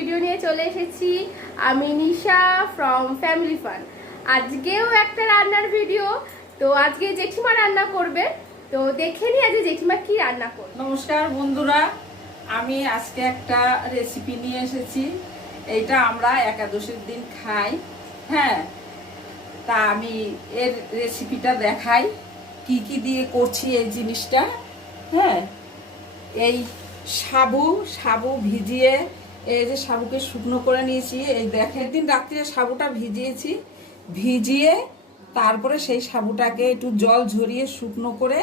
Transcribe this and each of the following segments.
Video নিয়ে চলে এসেছি। আমি নিশা ফ্রম ফ্যামিলি ফান। আজকেও একটা রান্নার ভিডিও। তো আজকে জেঠিমা রান্না করবে, তো দেখে নি আজকে জেঠিমা কি রান্না করবে। নমস্কার বন্ধুরা, আমি আজকে একটা রেসিপি নিয়ে এসেছি। এইটা আমরা একাদশীর দিন খাই। হ্যাঁ, তা আমি এর রেসিপিটা দেখাই কি কি দিয়ে করছি এই জিনিসটা। হ্যাঁ, এই সাবু ভিজিয়ে, এই যে সাবুকে শুকনো করে নিয়েছি। এই দেখেন, দিন রাত্রে সাবুটা ভিজিয়ে তারপরে সেই সাবুটাকে একটু জল ঝরিয়ে শুকনো করে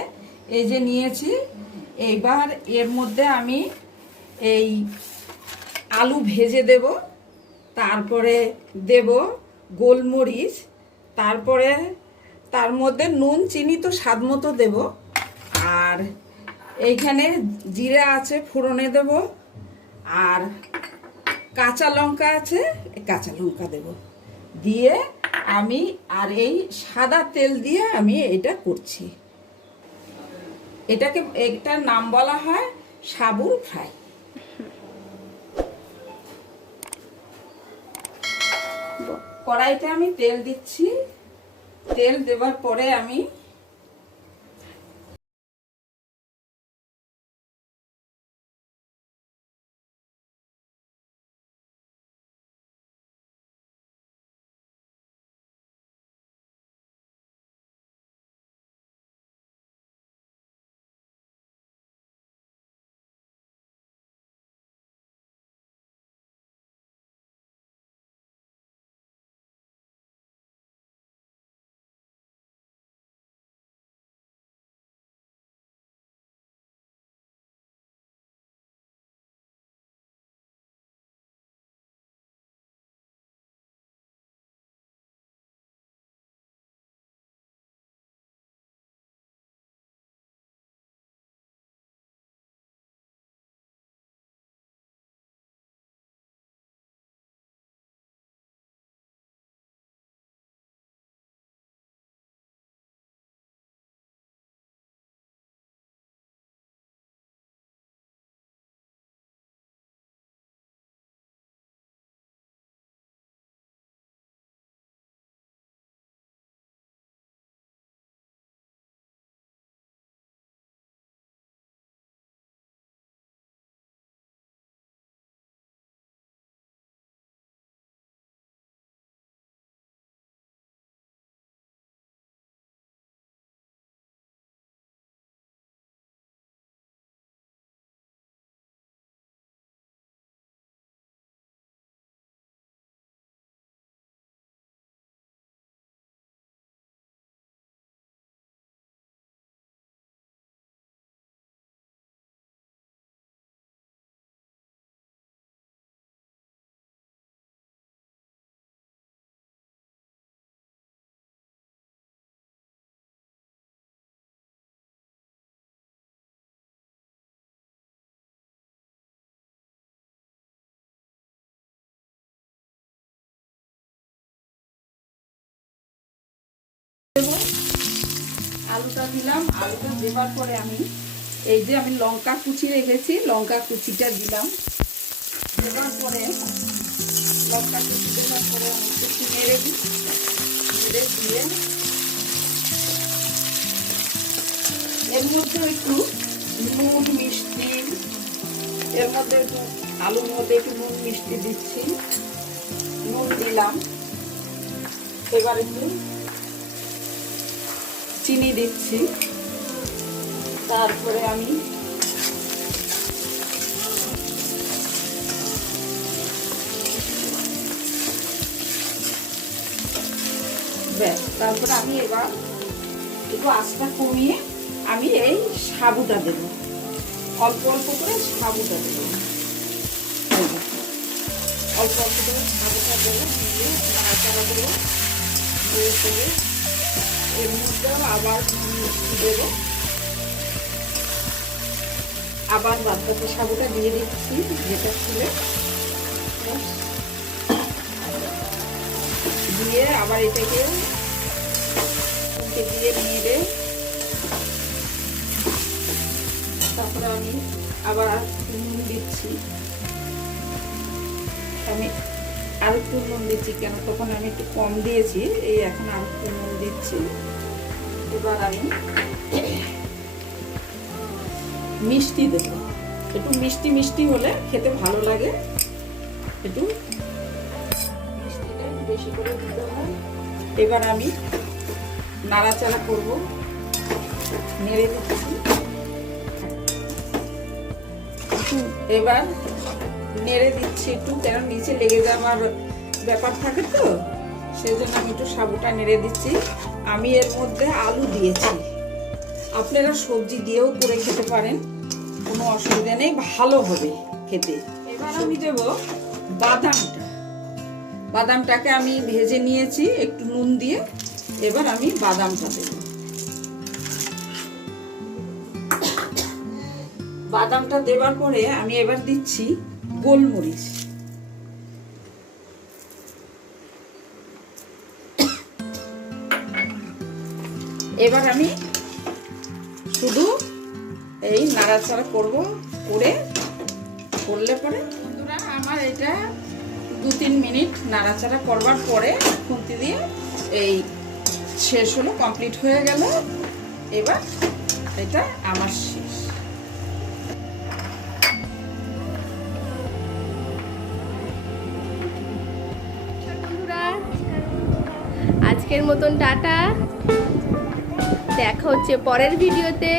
এই যে নিয়েছি। এইবার এর মধ্যে আমি এই আলু ভেজে দেব, তারপরে দেব গোলমরিচ, তারপরে তার মধ্যে নুন চিনি তো স্বাদ মতো দেব, আর এইখানে জিরা আছে ফোড়নে দেব, আর কাঁচা লঙ্কা আছে, কাঁচা লঙ্কা দেব, দিয়ে আমি আর এই সাদা তেল দিয়ে আমি এটা করছি। এটার নাম বলা হয় সাবুর ফ্রাই। কড়াইতে আমি তেল দিচ্ছি। তেল দেওয়ার পরে আমি আলুটা দিলাম। আলুটা দেওয়ার পরে আমি এই যে আমি লঙ্কা কুচি রেখেছি, লঙ্কা কুচিটা দিলাম। দেওয়ার পরে লঙ্কা কুচি দেওয়ার পরে আমি একটু নেড়ে দিয়ে এর মধ্যে একটু নুন মিষ্টি, এর মধ্যে একটু আলুর মধ্যে একটু নুন মিষ্টি দিচ্ছি। নুন দিলাম, এবার একটু চিনি দিচ্ছি। তারপরে আমি তারপরে আমি এবার একটু আঁচটা কমিয়ে আমি এই সাবুটা দেব, অল্প অল্প করে সাবুটা দেব, অল্প অল্প করে সাবুটা দেবো, দিয়ে নাড়াচাড়া দেবো। এর মধ্যে আবার দেবো, আবার বাদবাকি সাবুটা দিয়ে দিচ্ছি, যেটা খুলে দিয়ে আবার এটাকে দিয়ে নেড়ে তারপরে আমি আবার নুন দিচ্ছি। আমি আর একটু নুন দিচ্ছি, কেন তখন আমি একটু কম দিয়েছি, এই এখন আর একটু নুন দিচ্ছি। এবার আমি মিষ্টি দেবো, একটু মিষ্টি মিষ্টি হলে খেতে ভালো লাগে, একটু মিষ্টিটা একটু বেশি করে দিতে হয়। এবার আমি নাড়াচাড়া করবো, নেড়ে দিচ্ছি। এবার নেড়ে দিচ্ছি একটু, কেন নিচে লেগে যাওয়ার ব্যাপার থাকে তো, সেজন্য আমি একটু সাবুটা নেড়ে দিচ্ছি। আমি এর মধ্যে আলু দিয়েছি, আপনারা সবজি দিয়েও করে খেতে পারেন, কোনো অসুবিধা নেই, ভালো হবে খেতে। এবার আমি দেব বাদামটা, বাদামটাকে আমি ভেজে নিয়েছি একটু নুন দিয়ে। এবার আমি বাদামটা দেব, বাদামটা দেওয়ার পরে আমি এবার দিচ্ছি গোলমরিচ। এবার আমি শুধু এই নাড়াচাড়া করবো, করলে পরে বন্ধুরা আমার এটা 2-3 মিনিট নাড়াচাড়া করবার পরে খুন্তি দিয়ে এই শেষ হলো, কমপ্লিট হয়ে গেল। এবার এটা আমার শেষ। বন্ধুরা আজকের মতন টাটা, দেখা হচ্ছে পরের ভিডিওতে।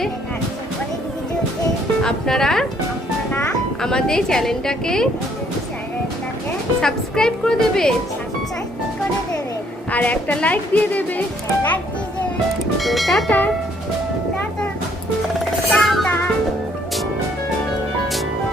আপনারা আমাদের চ্যানেলটাকে সাবস্ক্রাইব করে দেবে আর একটা লাইক দিয়ে দেবে। তো টাটা।